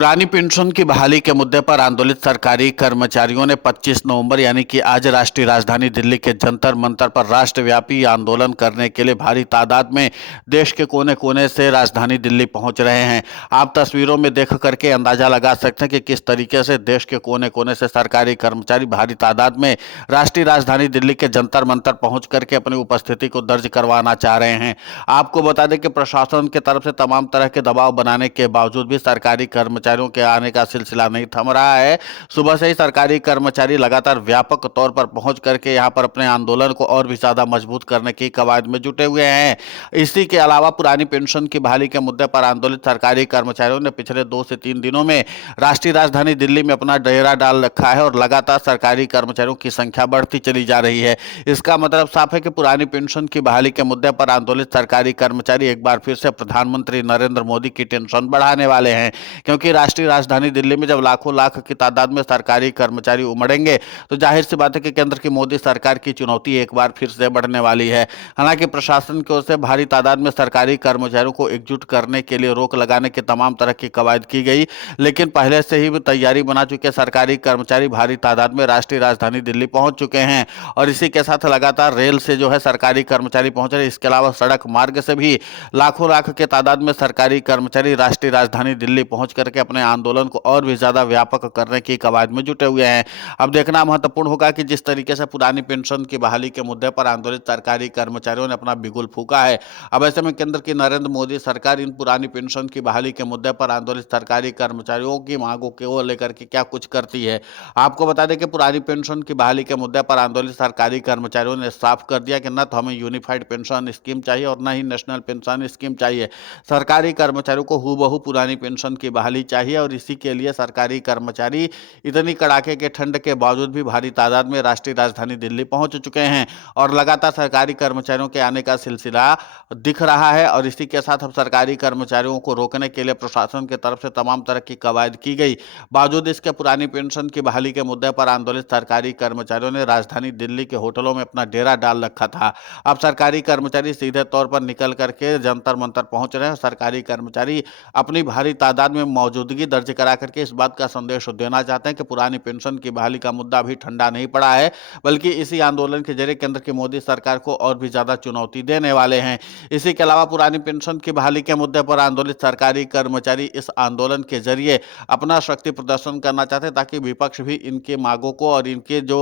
पुरानी पेंशन की बहाली के मुद्दे पर आंदोलित सरकारी कर्मचारियों ने 25 नवंबर यानी कि आज राष्ट्रीय राजधानी दिल्ली के जंतर मंतर पर राष्ट्रव्यापी आंदोलन करने के लिए भारी तादाद में देश के कोने कोने से राजधानी दिल्ली पहुंच रहे हैं। आप तस्वीरों में देख करके अंदाजा लगा सकते हैं कि किस तरीके से देश के कोने कोने से सरकारी कर्मचारी भारी तादाद में राष्ट्रीय राजधानी दिल्ली के जंतर मंतर पहुंच करके अपनी उपस्थिति को दर्ज करवाना चाह रहे हैं। आपको बता दें कि प्रशासन की तरफ से तमाम तरह के दबाव बनाने के बावजूद भी सरकारी कर्मचारियों के आने का सिलसिला नहीं थम रहा है। सुबह से ही सरकारी कर्मचारी लगातार व्यापक तौर पर पहुंच करके यहां पर अपने आंदोलन को और भी ज्यादा मजबूत करने की कवायद में जुटे हुए हैं। इसी के अलावा पुरानी पेंशन की बहाली के मुद्दे पर आंदोलित सरकारी कर्मचारियों ने पिछले 2 से 3 दिनों में राष्ट्रीय राजधानी दिल्ली में अपना डेरा डाल रखा है और लगातार सरकारी कर्मचारियों की संख्या बढ़ती चली जा रही है। इसका मतलब साफ है कि पुरानी पेंशन की बहाली के मुद्दे पर आंदोलित सरकारी कर्मचारी एक बार फिर से प्रधानमंत्री नरेंद्र मोदी की टेंशन बढ़ाने वाले हैं, क्योंकि राष्ट्रीय राजधानी दिल्ली में जब लाखों लाख की तादाद में सरकारी कर्मचारी उमड़ेंगे तो जाहिर सी बात है कि केंद्र की मोदी सरकार की चुनौती एक बार फिर से बढ़ने वाली है। हालांकि प्रशासन की ओर से भारी तादाद में सरकारी कर्मचारियों को एकजुट करने के लिए रोक लगाने की तमाम तरह की कवायद की गई, लेकिन पहले से ही तैयारी बना चुके सरकारी कर्मचारी भारी तादाद में राष्ट्रीय राजधानी दिल्ली पहुंच चुके हैं और इसी के साथ लगातार रेल से जो है सरकारी कर्मचारी पहुंच रहे। इसके अलावा सड़क मार्ग से भी लाखों लाख के तादाद में सरकारी कर्मचारी राष्ट्रीय राजधानी दिल्ली पहुंच करके अपने आंदोलन को और भी ज्यादा व्यापक करने की कवायद में जुटे हुए हैं। अब देखना महत्वपूर्ण होगा कि जिस तरीके से पुरानी पेंशन की बहाली के मुद्दे पर आंदोलित सरकारी कर्मचारियों ने अपना बिगुल फूंका है, अब ऐसे में केंद्र की नरेंद्र मोदी सरकार इन पुरानी पेंशन की बहाली के मुद्दे पर आंदोलित सरकारी कर्मचारियों की मांगों को लेकर के क्या कुछ करती है। आपको बता दें कि पुरानी पेंशन की बहाली के मुद्दे पर आंदोलित सरकारी कर्मचारियों ने साफ कर दिया कि न तो हमें यूनिफाइड पेंशन स्कीम चाहिए और न ही नेशनल पेंशन स्कीम चाहिए। सरकारी कर्मचारियों को हूबहू पुरानी पेंशन की बहाली चाहिए और इसी के लिए सरकारी कर्मचारी इतनी कड़ाके के ठंड के बावजूद भी भारी तादाद में राष्ट्रीय राजधानी दिल्ली पहुंच चुके हैं और लगातार सरकारी कर्मचारियों के आने का सिलसिला दिख रहा है। और इसी के साथ अब सरकारी कर्मचारियों को रोकने के लिए प्रशासन की तरफ से तमाम तरह की कवायद की गई। बावजूद इसके पुरानी पेंशन की बहाली के मुद्दे पर आंदोलित सरकारी कर्मचारियों ने राजधानी दिल्ली के होटलों में अपना डेरा डाल रखा था। अब सरकारी कर्मचारी सीधे तौर पर निकल करके जंतर मंतर पहुंच रहे हैं। सरकारी कर्मचारी अपनी भारी तादाद में मौजूदगी दर्ज करा करके इस बात का संदेश देना चाहते हैं कि पुरानी पेंशन की बहाली का मुद्दा अभी ठंडा नहीं पड़ा है, बल्कि इसी आंदोलन के जरिए केंद्र की मोदी सरकार को और भी ज्यादा चुनौती देने वाले हैं। इसी के अलावा पुरानी पेंशन की बहाली के मुद्दे पर आंदोलित सरकारी कर्मचारी इस आंदोलन के जरिए अपना शक्ति प्रदर्शन करना चाहते हैं ताकि विपक्ष भी इनके मांगों को और इनके जो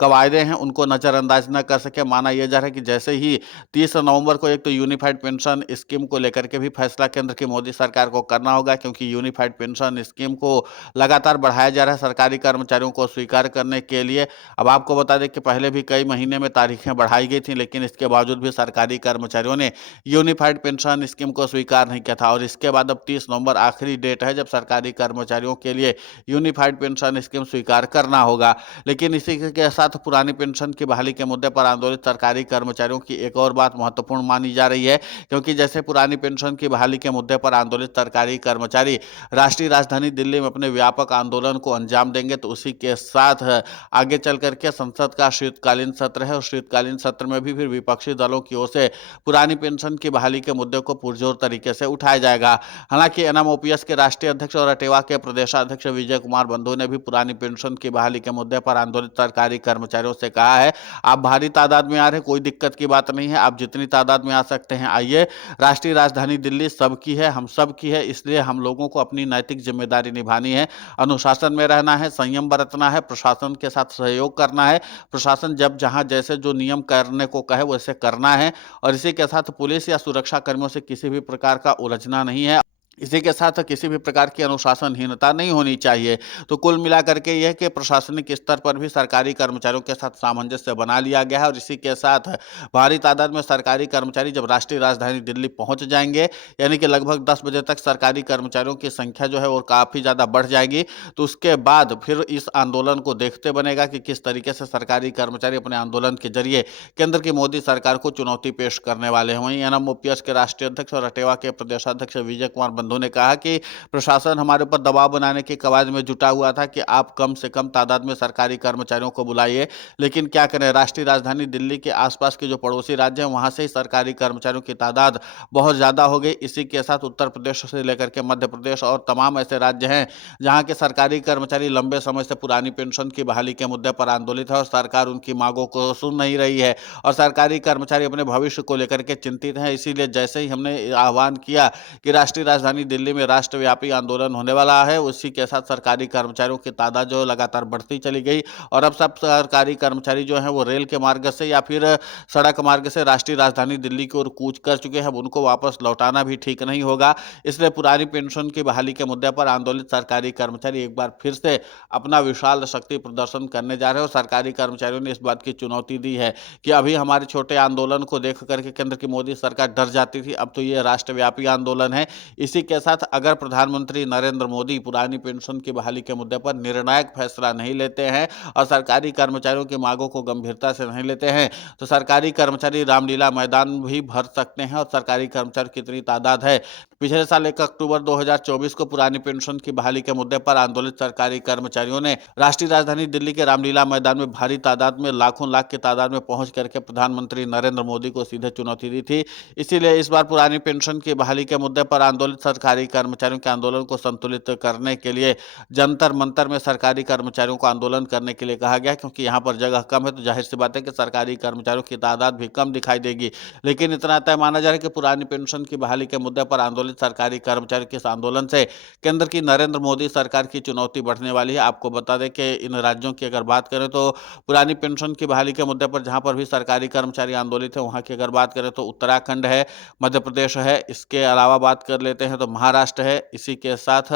कवायदे हैं उनको नजरअंदाज न कर सके। माना यह जा रहा है कि जैसे ही 30 नवंबर को एक तो यूनिफाइड पेंशन स्कीम को लेकर के भी फैसला केंद्र की मोदी सरकार को करना होगा, क्योंकि यूनिफाइड पेंशन स्कीम को लगातार बढ़ाया जा रहा है सरकारी कर्मचारियों को स्वीकार करने के लिए। अब आपको बता दें कि पहले भी कई महीने में तारीखें बढ़ाई गई थी, लेकिन इसके बावजूद भी सरकारी कर्मचारियों ने यूनिफाइड पेंशन स्कीम को स्वीकार नहीं किया था और इसके बाद अब 30 नवंबर आखिरी डेट है जब सरकारी कर्मचारियों के लिए यूनिफाइड पेंशन स्कीम स्वीकार करना होगा। लेकिन इसी के साथ पुरानी पेंशन की बहाली के मुद्दे पर आंदोलित सरकारी कर्मचारियों की एक और बात महत्वपूर्ण मानी जा रही है, क्योंकि जैसे पुरानी पेंशन की बहाली के मुद्दे पर आंदोलित सरकारी कर्मचारी राष्ट्रीय राजधानी दिल्ली में अपने व्यापक आंदोलन को अंजाम देंगे तो उसी के साथ आगे चल करके संसद का शीतकालीन सत्र है और शीतकालीन सत्र में भी फिर विपक्षी दलों की ओर से पुरानी पेंशन की बहाली के मुद्दे को पुरजोर तरीके से उठाया जाएगा। हालांकि एनएमओपीएस के राष्ट्रीय अध्यक्ष और अटेवा के प्रदेशाध्यक्ष विजय कुमार बंधु ने भी पुरानी पेंशन की बहाली के मुद्दे पर आंदोलित सरकारी कर्मचारियों से कहा है, आप भारी तादाद में आ रहे, कोई दिक्कत की बात नहीं है, आप जितनी तादाद में आ सकते हैं आइए। राष्ट्रीय राजधानी दिल्ली सबकी है, हम सब की है, इसलिए हम लोगों को अपनी नैतिक जिम्मेदारी निभानी है, अनुशासन में रहना है, संयम बरतना है, प्रशासन के साथ सहयोग करना है। प्रशासन जब जहां जैसे जो नियम करने को कहे वैसे करना है और इसी के साथ पुलिस या सुरक्षा कर्मियों से किसी भी प्रकार का उलझना नहीं है। इसी के साथ किसी भी प्रकार की अनुशासनहीनता नहीं होनी चाहिए। तो कुल मिलाकर के यह कि प्रशासनिक स्तर पर भी सरकारी कर्मचारियों के साथ सामंजस्य बना लिया गया है और इसी के साथ भारी तादाद में सरकारी कर्मचारी जब राष्ट्रीय राजधानी दिल्ली पहुंच जाएंगे, यानी कि लगभग 10 बजे तक सरकारी कर्मचारियों की संख्या जो है वो काफ़ी ज़्यादा बढ़ जाएगी। तो उसके बाद फिर इस आंदोलन को देखते बनेगा कि किस तरीके से सरकारी कर्मचारी अपने आंदोलन के जरिए केंद्र की मोदी सरकार को चुनौती पेश करने वाले हैं। वहीं एनएमओपीएस के राष्ट्रीय अध्यक्ष और अटेवा के प्रदेशाध्यक्ष विजय कुमार बंधु ने कहा कि प्रशासन हमारे ऊपर दबाव बनाने की कवायद में जुटा हुआ था कि आप कम से कम तादाद में सरकारी कर्मचारियों को बुलाइए, लेकिन क्या करें, राष्ट्रीय राजधानी दिल्ली के आसपास के जो पड़ोसी राज्य हैं वहां से ही सरकारी कर्मचारियों की तादाद बहुत ज़्यादा हो गई। इसी के साथ उत्तर प्रदेश से लेकर के मध्य प्रदेश और तमाम ऐसे राज्य हैं जहां के सरकारी कर्मचारी लंबे समय से पुरानी पेंशन की बहाली के मुद्दे पर आंदोलित है और सरकार उनकी मांगों को सुन नहीं रही है और सरकारी कर्मचारी अपने भविष्य को लेकर के चिंतित हैं। इसीलिए जैसे ही हमने आह्वान किया कि राष्ट्रीय राजधानी दिल्ली में राष्ट्रव्यापी आंदोलन होने वाला है, उसी के साथ सरकारी कर्मचारियों की तादाद जो लगातार बढ़ती चली गई और अब सब सरकारी कर्मचारी जो हैं वो रेल के मार्ग से या फिर सड़क मार्ग से राष्ट्रीय राजधानी दिल्ली की ओर कूच कर चुके हैं। अब उनको वापस लौटाना भी ठीक नहीं होगा, इसलिए पुरानी पेंशन की बहाली के मुद्दे पर आंदोलित सरकारी कर्मचारी एक बार फिर से अपना विशाल शक्ति प्रदर्शन करने जा रहे हैं और सरकारी कर्मचारियों ने इस बात की चुनौती दी है कि अभी हमारे छोटे आंदोलन को देख करके केंद्र की मोदी सरकार डर जाती थी, अब तो ये राष्ट्रव्यापी आंदोलन है। इसी के साथ अगर प्रधानमंत्री नरेंद्र मोदी पुरानी पेंशन की बहाली के मुद्दे पर निर्णायक फैसला नहीं लेते हैं और सरकारी कर्मचारियों की मांगों को गंभीरता से नहीं लेते हैं तो सरकारी कर्मचारी रामलीला मैदान भी भर सकते हैं। और सरकारी कर्मचारी कितनी तादाद है, पिछले साल 1 अक्टूबर 2024 को पुरानी पेंशन की बहाली के मुद्दे पर आंदोलित सरकारी कर्मचारियों ने राष्ट्रीय राजधानी दिल्ली के रामलीला मैदान में भारी तादाद में लाखों लाख की तादाद में पहुंच करके प्रधानमंत्री नरेंद्र मोदी को सीधे चुनौती दी थी। इसीलिए इस बार पुरानी पेंशन की बहाली के मुद्दे पर आंदोलित सरकारी कर्मचारियों के आंदोलन को संतुलित करने के लिए जंतर मंतर में सरकारी कर्मचारियों को आंदोलन करने के लिए कहा गया, क्योंकि यहाँ पर जगह कम है तो जाहिर सी बात है कि सरकारी कर्मचारियों की तादाद भी कम दिखाई देगी। लेकिन इतना तय माना जा रहा है कि पुरानी पेंशन की बहाली के मुद्दे पर आंदोलित सरकारी कर्मचारियों के इस आंदोलन से केंद्र की नरेंद्र मोदी सरकार की चुनौती बढ़ने वाली है। आपको बता दें कि इन राज्यों की अगर बात करें तो पुरानी पेंशन की बहाली के मुद्दे पर जहां पर भी सरकारी कर्मचारी आंदोलित है वहां की अगर बात करें तो उत्तराखंड है, मध्य प्रदेश है, इसके अलावा बात कर लेते हैं तो महाराष्ट्र है। इसी के साथ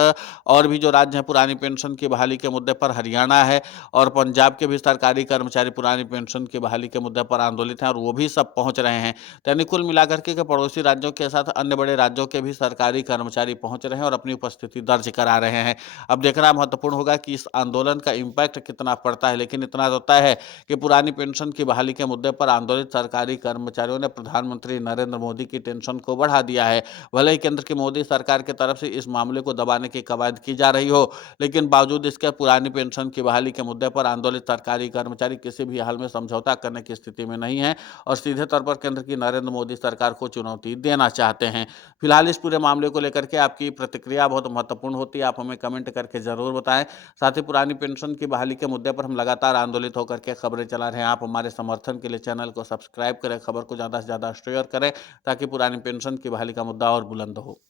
और भी जो राज्य हैं पुरानी पेंशन की बहाली के मुद्दे पर हरियाणा है और पंजाब के भी सरकारी कर्मचारी पुरानी पेंशन की बहाली के मुद्दे पर आंदोलित हैं और वो भी सब पहुंच रहे हैं। यानी कुल मिलाकर के पड़ोसी राज्यों के साथ अन्य बड़े राज्यों के भी सरकारी कर्मचारी पहुंच रहे हैं और अपनी उपस्थिति दर्ज करा रहे हैं। अब देखना महत्वपूर्ण होगा कि इस आंदोलन का इम्पैक्ट कितना पड़ता है, लेकिन इतना तो तय है कि पुरानी पेंशन की बहाली के मुद्दे पर आंदोलित सरकारी कर्मचारियों ने प्रधानमंत्री नरेंद्र मोदी की टेंशन को बढ़ा दिया है। भले ही केंद्र की मोदी सरकार की तरफ से इस मामले को दबाने की कवायद की जा रही हो, लेकिन बावजूद इसके पुरानी पेंशन की बहाली के मुद्दे पर आंदोलित सरकारी कर्मचारी किसी भी हाल में समझौता करने की स्थिति में नहीं है और सीधे तौर पर केंद्र की नरेंद्र मोदी सरकार को चुनौती देना चाहते हैं। फिलहाल इस पूरे मामले को लेकर के आपकी प्रतिक्रिया बहुत महत्वपूर्ण होती है, आप हमें कमेंट करके जरूर बताएं। साथ ही पुरानी पेंशन की बहाली के मुद्दे पर हम लगातार आंदोलित होकर के खबरें चला रहे हैं। आप हमारे समर्थन के लिए चैनल को सब्सक्राइब करें, खबर को ज़्यादा से ज़्यादा शेयर करें ताकि पुरानी पेंशन की बहाली का मुद्दा और बुलंद हो।